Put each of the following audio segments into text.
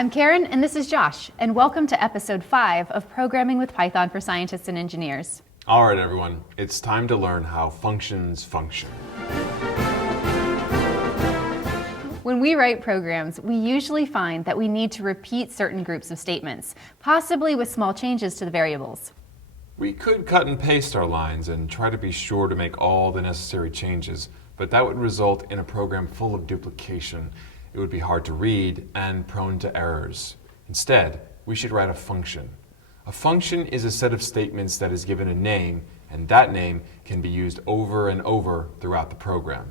I'm Karen, and this is Josh, and welcome to episode 5 of Programming with Python for Scientists and Engineers. All right, everyone, it's time to learn how functions function. When we write programs, we usually find that we need to repeat certain groups of statements, possibly with small changes to the variables. We could cut and paste our lines and try to be sure to make all the necessary changes, but that would result in a program full of duplication. It would be hard to read and prone to errors. Instead, we should write a function. A function is a set of statements that is given a name, and that name can be used over and over throughout the program.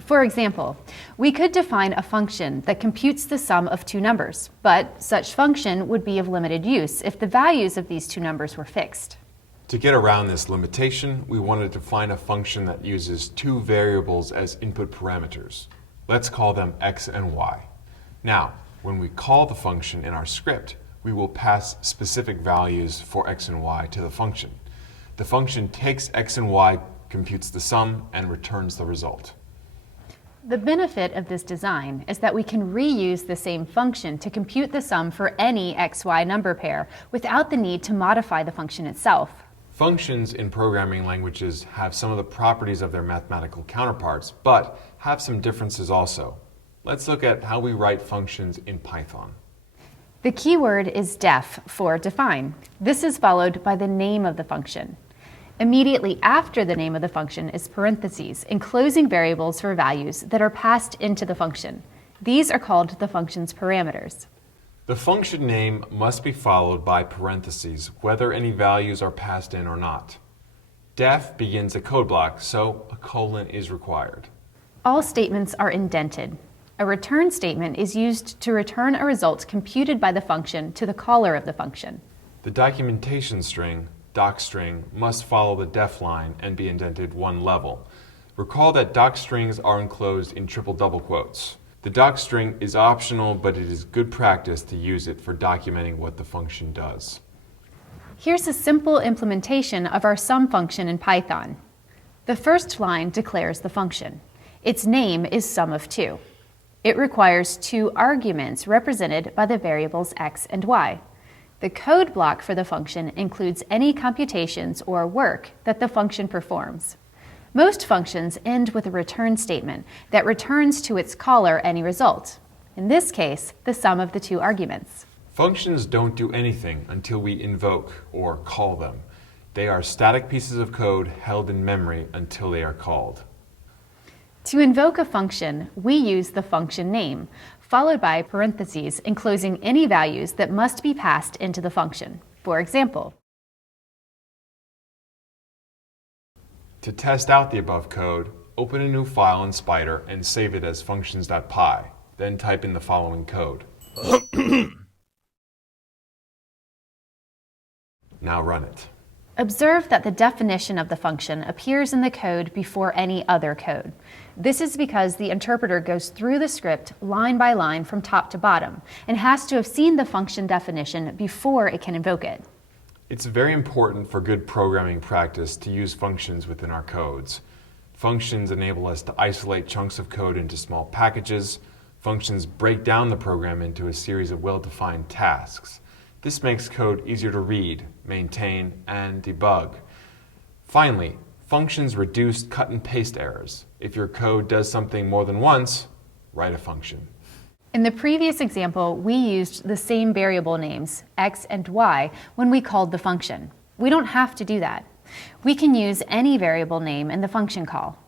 For example, we could define a function that computes the sum of two numbers, but such function would be of limited use if the values of these two numbers were fixed. To get around this limitation, we wanted to find a function that uses two variables as input parameters. Let's call them x and y. Now, when we call the function in our script, we will pass specific values for x and y to the function. The function takes x and y, computes the sum, and returns the result. The benefit of this design is that we can reuse the same function to compute the sum for any xy number pair without the need to modify the function itself. Functions in programming languages have some of the properties of their mathematical counterparts, but have some differences also. Let's look at how we write functions in Python. The keyword is def for define. This is followed by the name of the function. Immediately after the name of the function is parentheses, enclosing variables for values that are passed into the function. These are called the function's parameters. The function name must be followed by parentheses, whether any values are passed in or not. Def begins a code block, so a colon is required. All statements are indented. A return statement is used to return a result computed by the function to the caller of the function. The documentation string, docstring, must follow the def line and be indented one level. Recall that docstrings are enclosed in triple double quotes. The docstring is optional, but it is good practice to use it for documenting what the function does. Here's a simple implementation of our sum function in Python. The first line declares the function. Its name is sum of 2. It requires 2 arguments represented by the variables x and y. The code block for the function includes any computations or work that the function performs. Most functions end with a return statement that returns to its caller any result. In this case, the sum of the 2 arguments. Functions don't do anything until we invoke or call them. They are static pieces of code held in memory until they are called. To invoke a function, we use the function name, followed by parentheses enclosing any values that must be passed into the function. For example, to test out the above code, open a new file in Spider and save it as functions.py. Then type in the following code. Now run it. Observe that the definition of the function appears in the code before any other code. This is because the interpreter goes through the script line by line from top to bottom and has to have seen the function definition before it can invoke it. It's very important for good programming practice to use functions within our codes. Functions enable us to isolate chunks of code into small packages. Functions break down the program into a series of well-defined tasks. This makes code easier to read, maintain, and debug. Finally, functions reduce cut and paste errors. If your code does something more than once, write a function. In the previous example, we used the same variable names, x and y, when we called the function. We don't have to do that. We can use any variable name in the function call.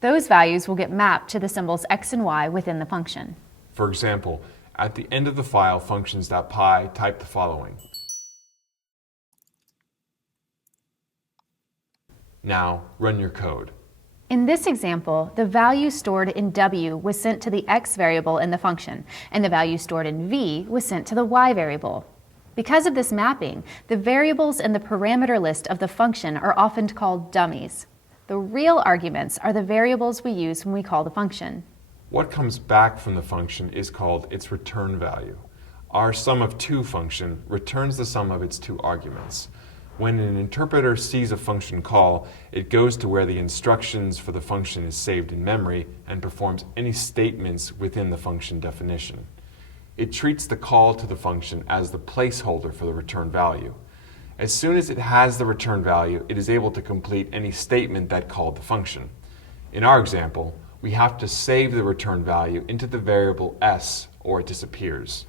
Those values will get mapped to the symbols x and y within the function. For example, at the end of the file functions.py, type the following. Now, run your code. In this example, the value stored in w was sent to the x variable in the function, and the value stored in v was sent to the y variable. Because of this mapping, the variables in the parameter list of the function are often called dummies. The real arguments are the variables we use when we call the function. What comes back from the function is called its return value. Our sum of 2 function returns the sum of its 2 arguments. When an interpreter sees a function call, it goes to where the instructions for the function is saved in memory and performs any statements within the function definition. It treats the call to the function as the placeholder for the return value. As soon as it has the return value, it is able to complete any statement that called the function. In our example, we have to save the return value into the variable s or it disappears.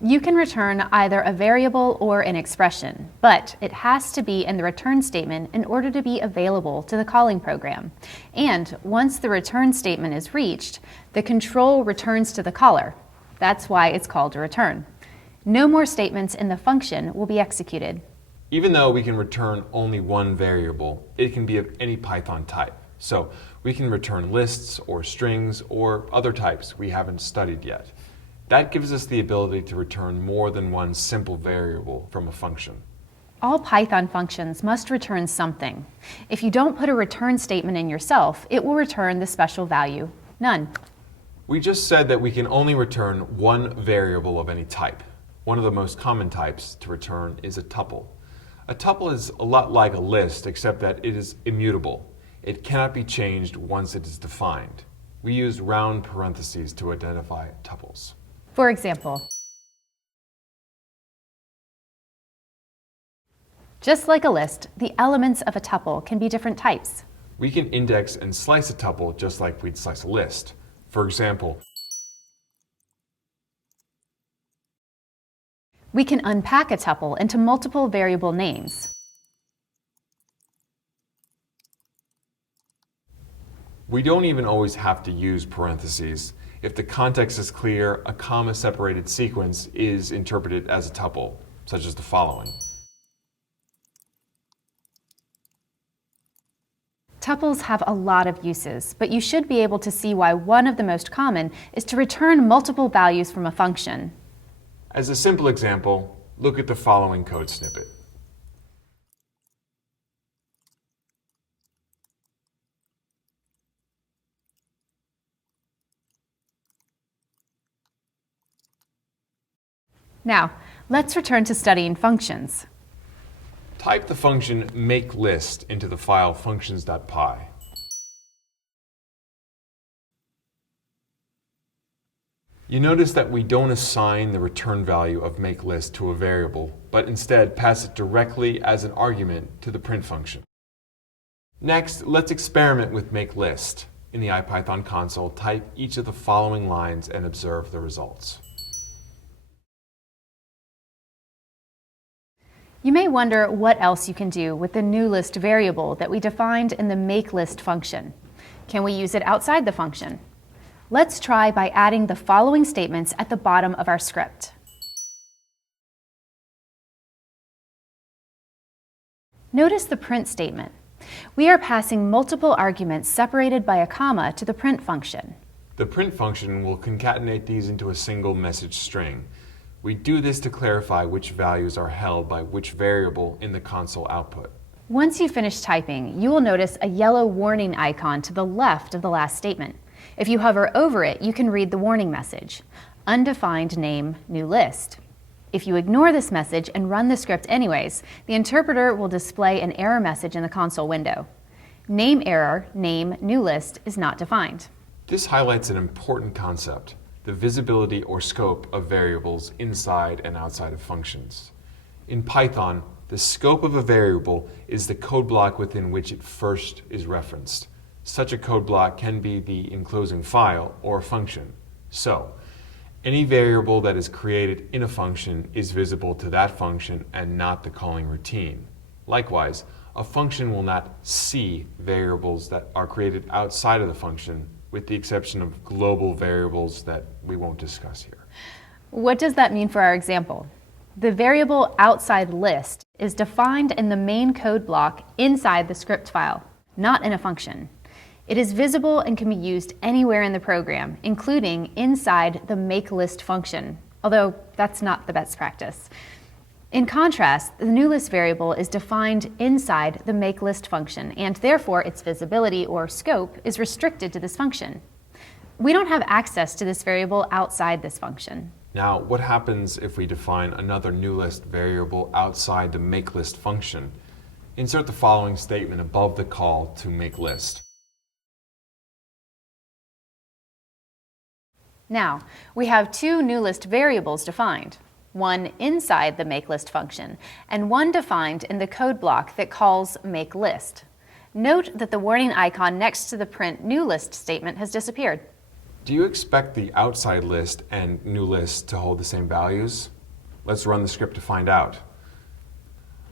You can return either a variable or an expression, but it has to be in the return statement in order to be available to the calling program. And once the return statement is reached, the control returns to the caller. That's why it's called a return. No more statements in the function will be executed. Even though we can return only one variable, it can be of any Python type. So we can return lists or strings or other types we haven't studied yet. That gives us the ability to return more than one simple variable from a function. All Python functions must return something. If you don't put a return statement in yourself, it will return the special value, none. We just said that we can only return one variable of any type. One of the most common types to return is a tuple. A tuple is a lot like a list, except that it is immutable. It cannot be changed once it is defined. We use round parentheses to identify tuples. For example, just like a list, the elements of a tuple can be different types. We can index and slice a tuple just like we'd slice a list. For example, we can unpack a tuple into multiple variable names. We don't even always have to use parentheses. If the context is clear, a comma-separated sequence is interpreted as a tuple, such as the following. Tuples have a lot of uses, but you should be able to see why one of the most common is to return multiple values from a function. As a simple example, look at the following code snippet. Now, let's return to studying functions. Type the function makeList into the file functions.py. You notice that we don't assign the return value of makeList to a variable, but instead pass it directly as an argument to the print function. Next, let's experiment with makeList. In the IPython console, type each of the following lines and observe the results. You may wonder what else you can do with the newList variable that we defined in the makeList function. Can we use it outside the function? Let's try by adding the following statements at the bottom of our script. Notice the print statement. We are passing multiple arguments separated by a comma to the print function. The print function will concatenate these into a single message string. We do this to clarify which values are held by which variable in the console output. Once you finish typing, you will notice a yellow warning icon to the left of the last statement. If you hover over it, you can read the warning message, undefined name, new list. If you ignore this message and run the script anyways, the interpreter will display an error message in the console window. Name error, name, new list is not defined. This highlights an important concept: the visibility or scope of variables inside and outside of functions. In Python, the scope of a variable is the code block within which it first is referenced. Such a code block can be the enclosing file or function. So, any variable that is created in a function is visible to that function and not the calling routine. Likewise, a function will not see variables that are created outside of the function, with the exception of global variables that we won't discuss here. What does that mean for our example? The variable outside list is defined in the main code block inside the script file, not in a function. It is visible and can be used anywhere in the program, including inside the makeList function, although that's not the best practice. In contrast, the newList variable is defined inside the makeList function, and therefore its visibility or scope is restricted to this function. We don't have access to this variable outside this function. Now, what happens if we define another newList variable outside the makeList function? Insert the following statement above the call to makeList. Now, we have two newList variables defined, one inside the makeList function and one defined in the code block that calls makeList. Note that the warning icon next to the print newList statement has disappeared. Do you expect the outside list and newList to hold the same values? Let's run the script to find out.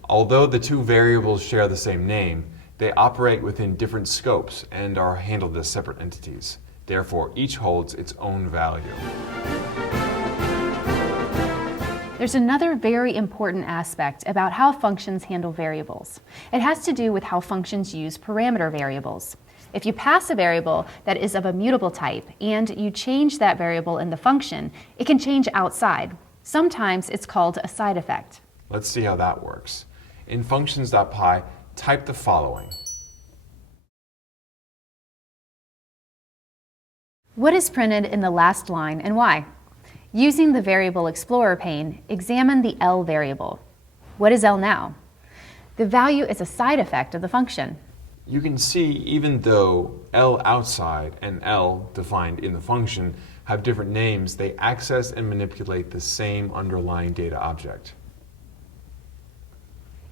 Although the two variables share the same name, they operate within different scopes and are handled as separate entities. Therefore, each holds its own value. There's another very important aspect about how functions handle variables. It has to do with how functions use parameter variables. If you pass a variable that is of a mutable type and you change that variable in the function, it can change outside. Sometimes it's called a side effect. Let's see how that works. In functions.py, type the following. What is printed in the last line and why? Using the Variable Explorer pane, examine the L variable. What is L now? The value is a side effect of the function. You can see even though L outside and L defined in the function have different names, they access and manipulate the same underlying data object.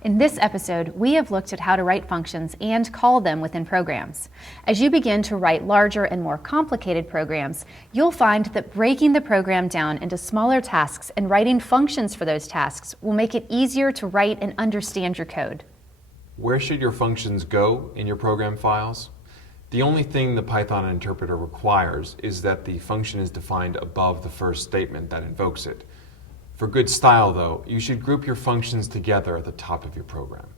In this episode, we have looked at how to write functions and call them within programs. As you begin to write larger and more complicated programs, you'll find that breaking the program down into smaller tasks and writing functions for those tasks will make it easier to write and understand your code. Where should your functions go in your program files? The only thing the Python interpreter requires is that the function is defined above the first statement that invokes it. For good style, though, you should group your functions together at the top of your program.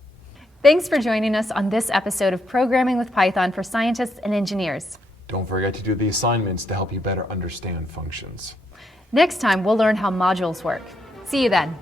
Thanks for joining us on this episode of Programming with Python for Scientists and Engineers. Don't forget to do the assignments to help you better understand functions. Next time, we'll learn how modules work. See you then.